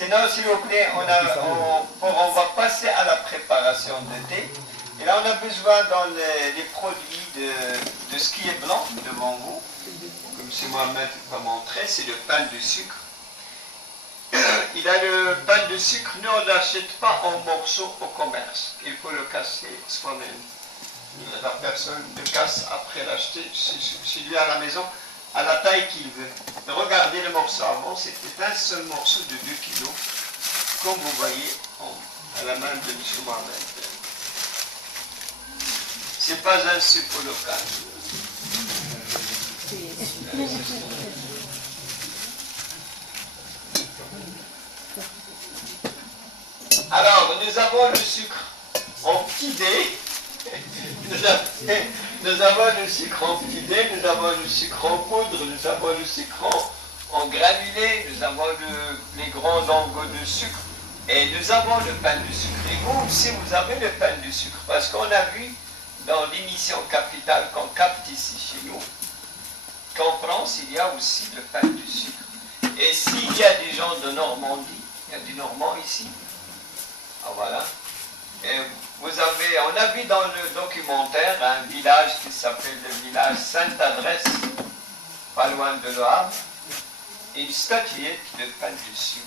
Sinon, s'il vous plaît, on va passer à la préparation de thé. Et là, on a besoin dans les produits de ce qui est blanc devant vous. Comme si Mohamed va montrer, c'est le pain de sucre. Il a le pain de sucre, nous on n'achète pas en morceaux au commerce. Il faut le casser soi-même. La personne le casse après l'acheter chez lui à la maison, à la taille qu'il veut. Regardez le morceau avant, c'était un seul morceau de 2 kilos, comme vous voyez à la main de M. Mohamed. C'est pas un sucre local. Alors, nous avons le sucre en petit dé. Nous avons le sucre en petit dé, nous avons le sucre en poudre, nous avons le sucre en granulé, nous avons les grands lingots de sucre et nous avons le pain de sucre. Et vous aussi, vous avez le pain de sucre parce qu'on a vu dans l'émission Capitale qu'on capte ici chez nous qu'en France, il y a aussi le pain de sucre. Et s'il y a des gens de Normandie, il y a des Normands ici. Ah, voilà. Et on a vu dans le documentaire un village qui s'appelle le village Sainte-Adresse, pas loin de Le Havre, une statuette de pain de sucre,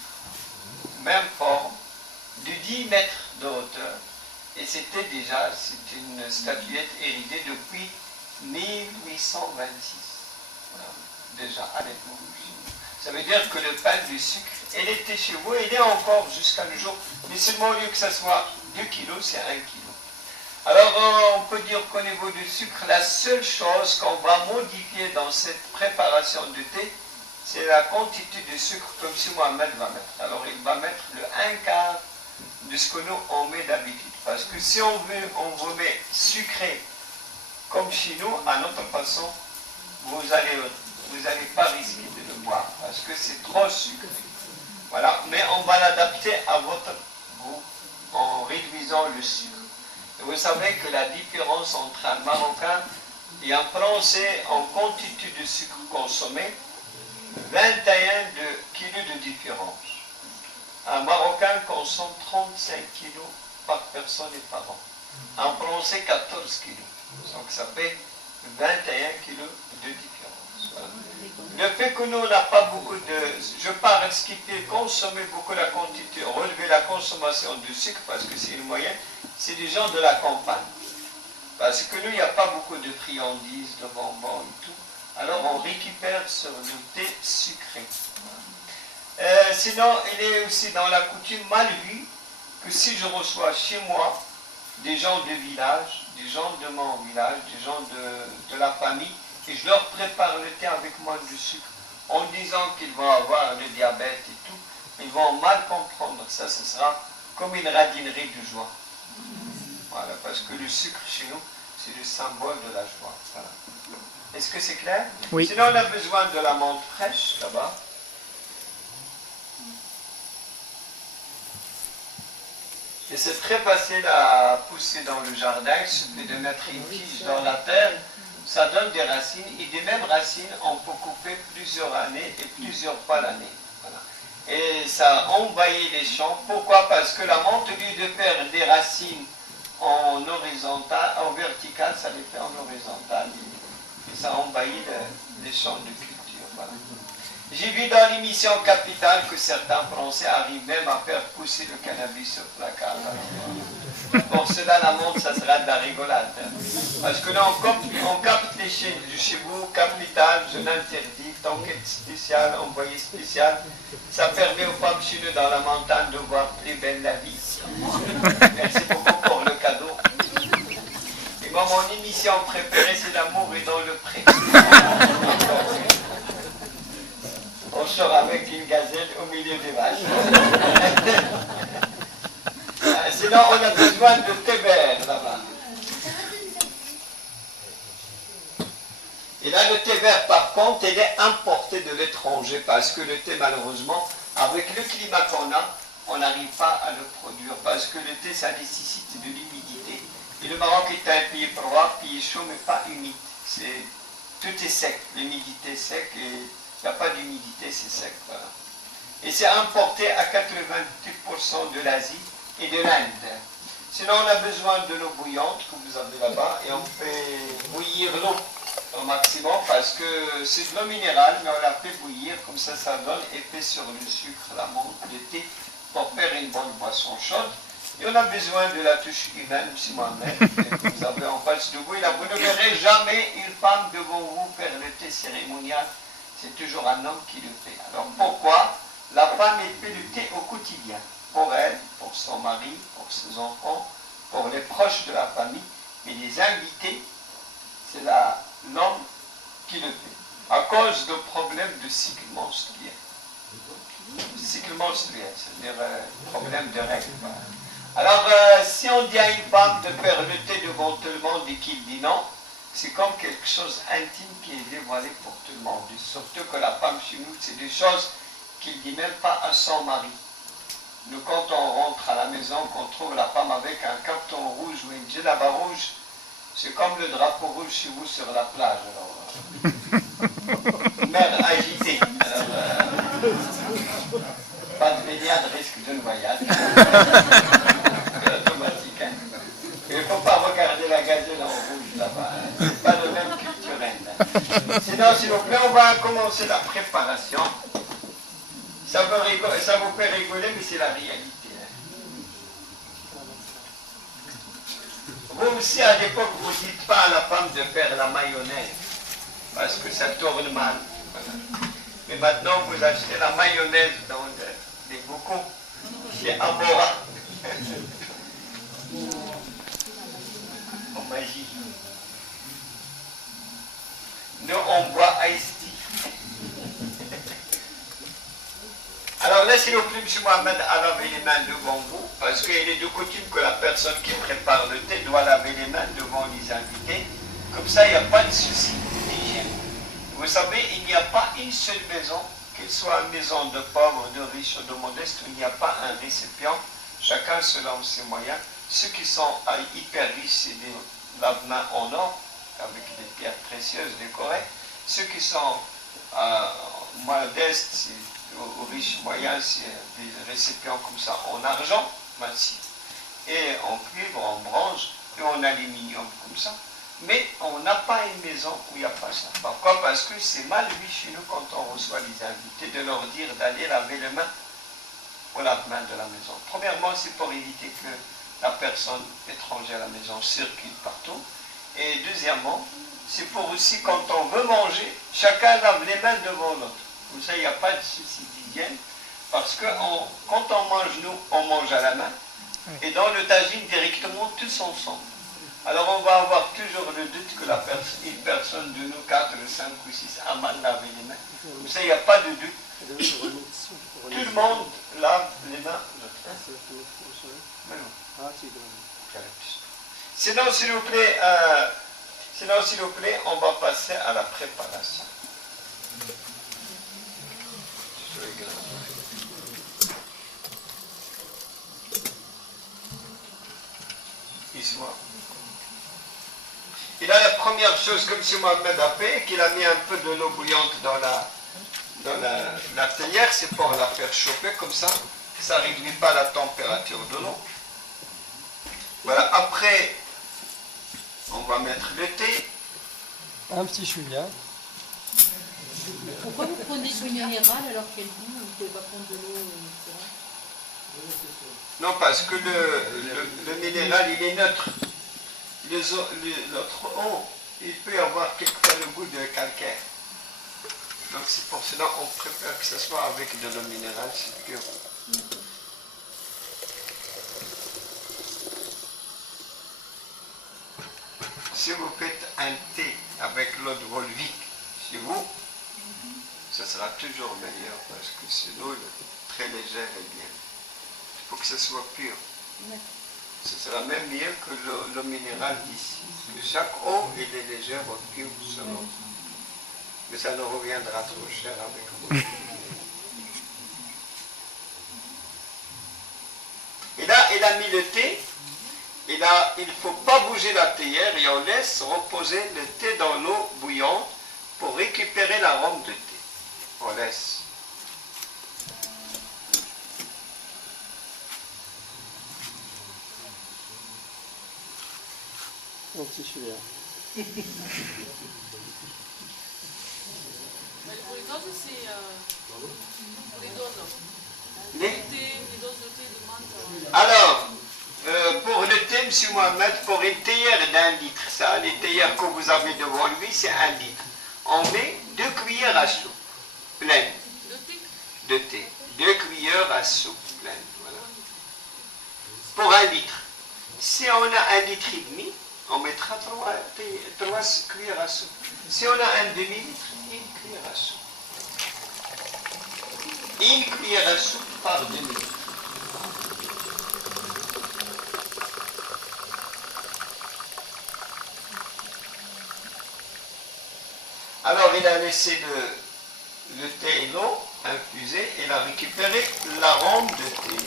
même forme, de 10 mètres de hauteur. Et c'est une statuette héritée depuis 1826. Voilà, déjà à l'époque. Ça veut dire que le pain de sucre, elle était chez vous, elle est encore jusqu'à nos jours. Mais seulement au lieu que ça soit 2 kilos, c'est 1 kilo. Alors on peut dire qu'au niveau du sucre, la seule chose qu'on va modifier dans cette préparation de thé, c'est la quantité de sucre comme si Mohamed va mettre. Alors il va mettre le 1/4 de ce que nous on met d'habitude. Parce que si on vous met sucré comme chez nous, à notre façon, vous n'allez pas risquer de le boire parce que c'est trop sucré. Voilà, mais on va l'adapter à votre goût en réduisant le sucre. Et vous savez que la différence entre un Marocain et un Français en quantité de sucre consommé, 21 kilos de différence. Un Marocain consomme 35 kilos par personne et par an. Un Français, 14 kilos. Donc ça fait 21 kilos de différence. Voilà. Le fait que nous, on n'a pas beaucoup de... Je parle ce qui fait consommer beaucoup la quantité, relever la consommation de sucre, parce que c'est une moyenne, c'est des gens de la campagne. Parce que nous, il n'y a pas beaucoup de friandises, de bonbons et tout. Alors on récupère sur le thé sucré. Sinon, il est aussi dans la coutume mal vu que si je reçois chez moi des gens de village, des gens de mon village, des gens de la famille, et je leur prépare le thé avec moins de sucre, en disant qu'ils vont avoir le diabète et tout, ils vont mal comprendre. Ça, ce sera comme une radinerie de joie. Voilà, parce que le sucre chez nous, c'est le symbole de la joie. Voilà. Est-ce que c'est clair? Oui. Sinon, on a besoin de la menthe fraîche, là-bas. Et c'est très facile à pousser dans le jardin, il suffit de mettre une tige dans la terre, ça donne des racines, et des mêmes racines, on peut couper plusieurs années et plusieurs fois l'année. Voilà. Et ça envahit les champs. Pourquoi? Parce que la menthe, au lieu de faire des racines en horizontal, en vertical, ça les fait en horizontal. Et ça envahit les champs de culture. Voilà. J'ai vu dans l'émission Capitale que certains Français arrivent même à faire pousser le cannabis au placard. Pour cela, la menthe, ça sera de la rigolade. Parce que là, on capte les chaînes de chez vous, Capitale, je l'interdis, enquête spéciale, envoyé spécial. Ça permet aux femmes chez nous dans la montagne de voir plus belle la vie. Merci beaucoup pour le cadeau. Et moi, mon émission préférée, c'est L'amour est dans le pré. On sort avec une gazelle au milieu des vaches. Sinon, on a besoin de thé vert là-bas. Et là, le thé vert, par contre, il est importé de l'étranger parce que le thé, malheureusement, avec le climat qu'on a, on n'arrive pas à le produire parce que le thé, ça nécessite de l'humidité. Et le Maroc est un pays froid, pays chaud, mais pas humide. Tout est sec, l'humidité est sec et il n'y a pas d'humidité, c'est sec. Voilà. Et c'est importé à 80%. sont de l'Asie et de l'Inde. Sinon, on a besoin de l'eau bouillante que vous avez là-bas et on fait bouillir l'eau au maximum parce que c'est de l'eau minérale, mais on la fait bouillir, comme ça donne effet sur le sucre, la menthe, le thé, pour faire une bonne boisson chaude. Et on a besoin de la touche humaine, si moi-même, vous avez en face de vous. Et là, vous ne verrez jamais une femme devant vous faire le thé cérémonial. C'est toujours un homme qui le fait. Alors pourquoi? La femme, elle fait le thé au quotidien. Pour elle, pour son mari, pour ses enfants, pour les proches de la famille. Mais les invités, c'est l'homme qui le fait. À cause de problèmes de cycle menstruel. Cycle menstruel, c'est-à-dire problème de règles. Voilà. Alors, si on dit à une femme de faire le thé devant tout le monde et qu'il dit non, c'est comme quelque chose d'intime qui est dévoilé pour tout le monde. Et surtout que la femme chez nous, c'est des choses qu'il ne dit même pas à son mari. Nous, quand on rentre à la maison, qu'on trouve la femme avec un carton rouge ou une djellaba rouge, c'est comme le drapeau rouge chez vous sur la plage. Alors, mère agitée. Alors, pas de baignade, risque de noyade. C'est automatique. Hein. Il ne faut pas regarder la gazelle en rouge là-bas. Hein. C'est pas le même culturel. Hein. Sinon, s'il vous plaît, on va commencer la préparation. Ça vous fait rigoler, mais c'est la réalité. Hein. Vous aussi, à l'époque, vous ne dites pas à la femme de faire la mayonnaise, parce que ça tourne mal. Voilà. Mais maintenant, vous achetez la mayonnaise dans des bocaux. C'est Amora. En magie. Nous, on boit Ice Tea. Alors là, s'il vous plaît, M. Mohamed, à laver les mains devant vous, parce qu'il est de coutume que la personne qui prépare le thé doit laver les mains devant les invités. Comme ça, il n'y a pas de souci d'hygiène. Vous savez, il n'y a pas une seule maison, qu'elle soit une maison de pauvres, de riches ou de modestes, où il n'y a pas un récipient, chacun selon ses moyens. Ceux qui sont hyper riches, c'est des lave-mains en or, avec des pierres précieuses décorées. Ceux qui sont modestes, c'est aux riches moyens, c'est des récipients comme ça en argent massif, et en cuivre, en bronze, et en aluminium comme ça. Mais on n'a pas une maison où il n'y a pas ça. Pourquoi? Parce que c'est mal vu chez nous quand on reçoit les invités de leur dire d'aller laver les mains au lave-main de la maison. Premièrement, c'est pour éviter que la personne étrangère à la maison circule partout. Et deuxièmement, c'est pour aussi quand on veut manger, chacun lave les mains devant l'autre. Comme ça, il n'y a pas de souci d'hygiène, parce que quand on mange, nous, on mange à la main, et dans le tagine directement tous ensemble. Alors on va avoir toujours le doute que une personne de nous, 4, 5 ou 6, a mal lavé les mains. Comme ça, il n'y a pas de doute. Tout le monde lave les mains. Sinon, s'il vous plaît, on va passer à la préparation. Et là, la première chose que M. Mohamed a fait, qu'il a mis un peu de l'eau bouillante dans la théière, c'est pour la faire chauffer comme ça. Ça ne réduit pas la température de l'eau. Voilà, après, on va mettre le thé. Un petit chouïa. Pourquoi vous prenez de l'eau minérale alors qu'elle dit vous ne pouvez pas prendre de l'eau Non, parce que le minéral, il est neutre. Notre eau, il peut y avoir quelquefois le goût de calcaire. Donc c'est pour cela qu'on préfère que ce soit avec de l'eau minérale, c'est pur. Si vous faites un thé avec l'eau de Volvic chez vous, ce sera toujours meilleur parce que c'est l'eau très légère et bien. Il faut que ce soit pur. Ce sera même mieux que l'eau minérale d'ici. Chaque eau, elle est légère ou pure selon. Mais ça nous reviendra trop cher avec vous. Et là, il a mis le thé. Et là, il ne faut pas bouger la théière et on laisse reposer le thé dans l'eau bouillante pour récupérer l'arôme de thé. On laisse. Un petit chouïa. Pour les doses, c'est pour les doses. Les- Les doses de thé de menthe. Alors, pour le thé, M. Mohamed, pour une théière d'1 litre, ça, les théières que vous avez devant lui, c'est 1 litre. On met 2 cuillères à soupe pleines De thé. de thé. 2 cuillères à soupe pleines, voilà. Pour 1 litre. Si on a 1 litre et demi, on mettra 3 cuillères à soupe. Si on a un demi-litre, 1 cuillère à soupe. 1 cuillère à soupe par demi-litre. Alors il a laissé le thé et l'eau infuser, il a récupéré l'arôme de thé.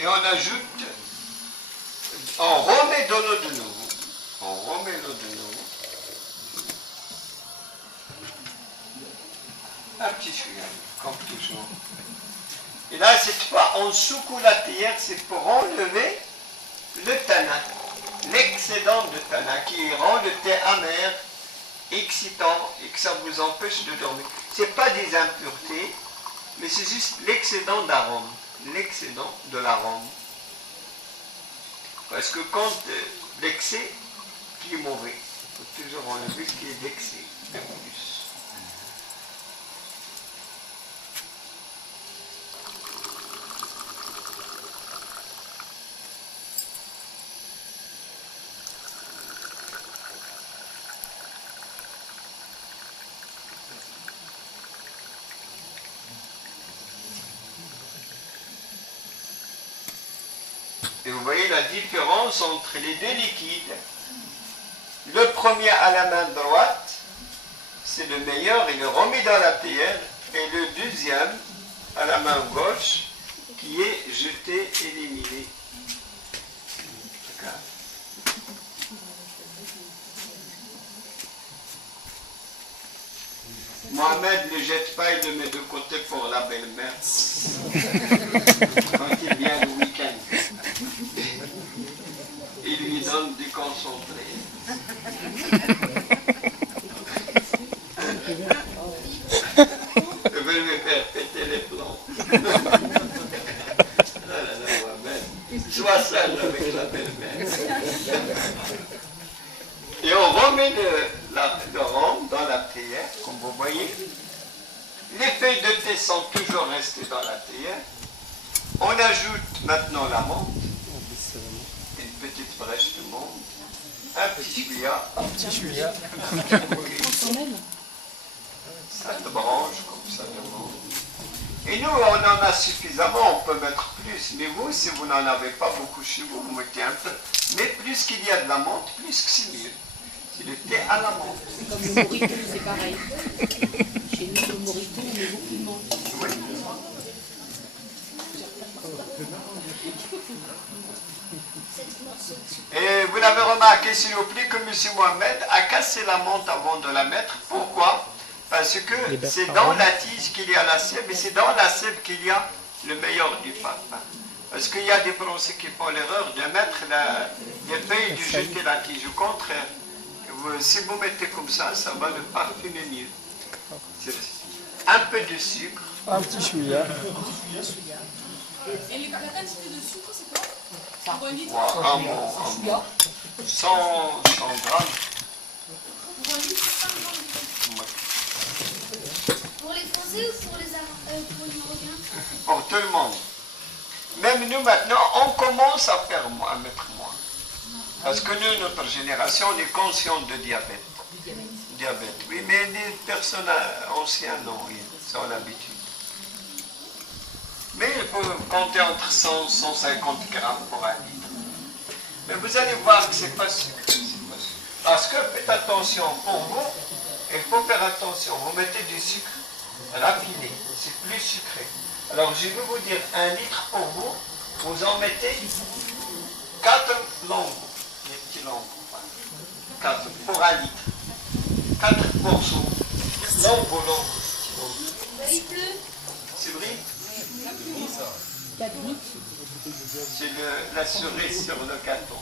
Et on ajoute, on remet de l'eau de nouveau. On remet l'eau de nouveau. Un petit chouïa, comme toujours. Et là, cette fois, on secoue la théière, c'est pour enlever le tanin, l'excédent de tanin qui rend le thé amer, excitant et que ça vous empêche de dormir. Ce n'est pas des impuretés, mais c'est juste l'excédent d'arôme, l'excédent de l'arôme. Parce que quand l'excès qui est mauvais, il faut toujours enlever ce qui est d'excès, de plus. Et vous voyez la différence entre les deux liquides. Le premier à la main droite, c'est le meilleur, il le remet dans la théière. Et le deuxième à la main gauche, qui est jeté, éliminé. Mohamed ne le jette pas, il le met de côté pour la belle-mère. Quand il vient le week-end. Il lui donne du concentré. Je vais lui faire péter les plombs. Sois sage avec la belle-mère. Et on remet le rhum dans la théière, comme vous voyez. Les feuilles de thé sont toujours restées dans la théière. On ajoute maintenant la menthe. Une petite brèche de menthe. Un petit chouïa. Un petit chouïa. Quand même. Ça te branche comme ça de menthe. Et nous, on en a suffisamment, on peut mettre plus. Mais vous, si vous n'en avez pas beaucoup chez vous, vous mettez un peu. Mais plus qu'il y a de la menthe, plus que c'est mieux. C'est le thé à la menthe. C'est comme le morito, c'est pareil. Chez nous, le morito, on met beaucoup de menthe. Oui. Et vous l'avez remarqué, s'il vous plaît, que M. Mohamed a cassé la menthe avant de la mettre. Pourquoi? Parce que c'est dans la tige qu'il y a la sève, et c'est dans la sève qu'il y a le meilleur du parfum. Parce qu'il y a des Français qui font l'erreur de mettre les feuilles et de jeter la tige. Au contraire, si vous mettez comme ça, ça va le parfumer mieux. Un peu de sucre. Un petit chouïa. Et la quantité de sucre, c'est quoi? Pour un litre? Wow, 100 grammes. Pour un litre, 100 grammes. Pour les Français ou pour les Marocains? Pour tout le monde. Même nous maintenant, on commence à faire moins, à mettre moins. Parce que nous, notre génération, on est conscient de diabète. Diabète, oui, mais les personnes anciennes, non, ils ont l'habitude. Mais il faut compter entre 100 et 150 grammes pour un litre. Mais vous allez voir que ce n'est pas sucré. Parce que faites attention, pour vous, il faut faire attention. Vous mettez du sucre raffiné, c'est plus sucré. Alors je vais vous dire, 1 litre pour vous, vous en mettez 4 lambeaux. Les petits lambeaux. Voilà. 4 pour 1 litre. 4 morceaux. Non, volant. Il pleut. C'est vrai? Quatre litres. C'est la cerise sur le gâteau.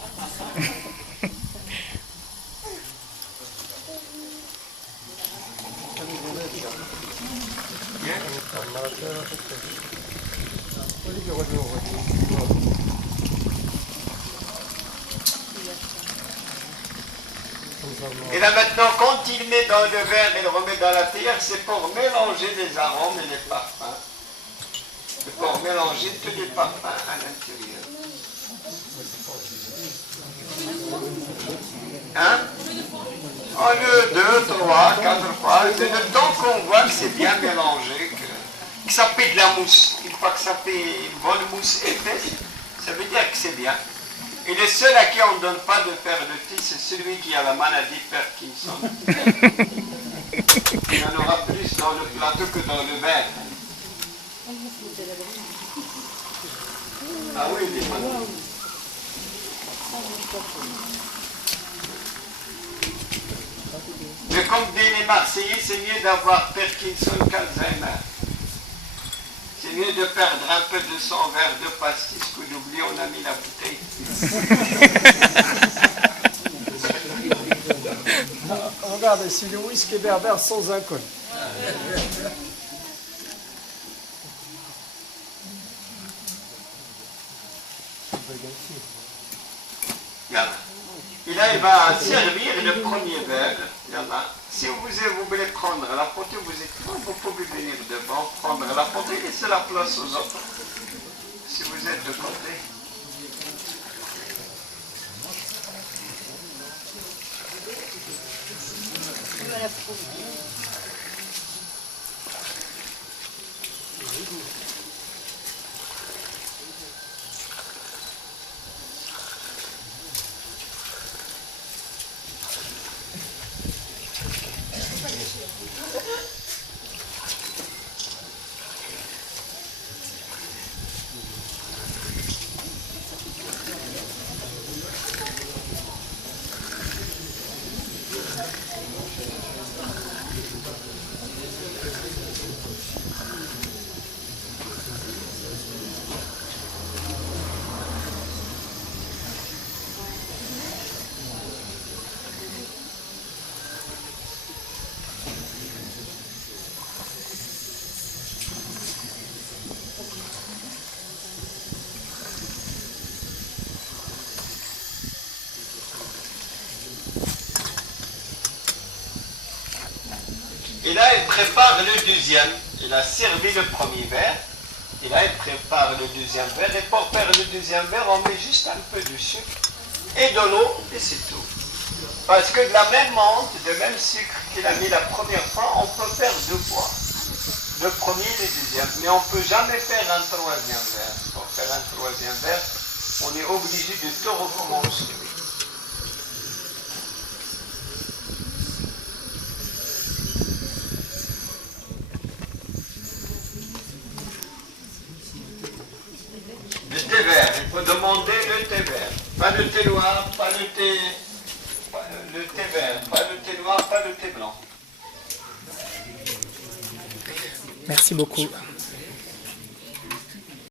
Et là maintenant, quand il met dans le verre et le remet dans la théière, c'est pour mélanger les arômes et les parfums. C'est pour mélanger tous les parfums à l'intérieur. Hein? En lieu 2, 3, 4 fois, c'est le temps qu'on voit que c'est bien mélangé, que ça fait de la mousse. Une fois que ça fait une bonne mousse épaisse, ça veut dire que c'est bien. Et le seul à qui on ne donne pas de faire le thé, c'est celui qui a la maladie Parkinson. Il y en aura plus dans le plateau que dans le verre. Ah oui, il est malade. Mais comme disent les Marseillais, c'est mieux d'avoir Parkinson qu'Alzheimer. C'est mieux de perdre un peu de sang vers 2 pastilles que d'oublier on a mis la bouteille. Regarde, c'est le whisky berbère sans alcool. Regarde. Et là, il va servir le premier verre. Il y en a. Si vous voulez prendre la potée, vous pouvez venir devant, prendre la potée et laisser la place aux autres. Si vous êtes de côté. Et là, il prépare le deuxième. Il a servi le premier verre. Et là, il prépare le deuxième verre. Et pour faire le deuxième verre, on met juste un peu de sucre et de l'eau, et c'est tout. Parce que de la même menthe, de même sucre qu'il a mis la première fois, on peut faire 2 fois. Le premier et le deuxième. Mais on ne peut jamais faire un troisième verre. Pour faire un troisième verre, on est obligé de tout recommencer. Le thé vert, il faut demander le thé vert. Pas le thé noir, pas le thé vert, pas le thé noir, pas le thé blanc. Merci beaucoup.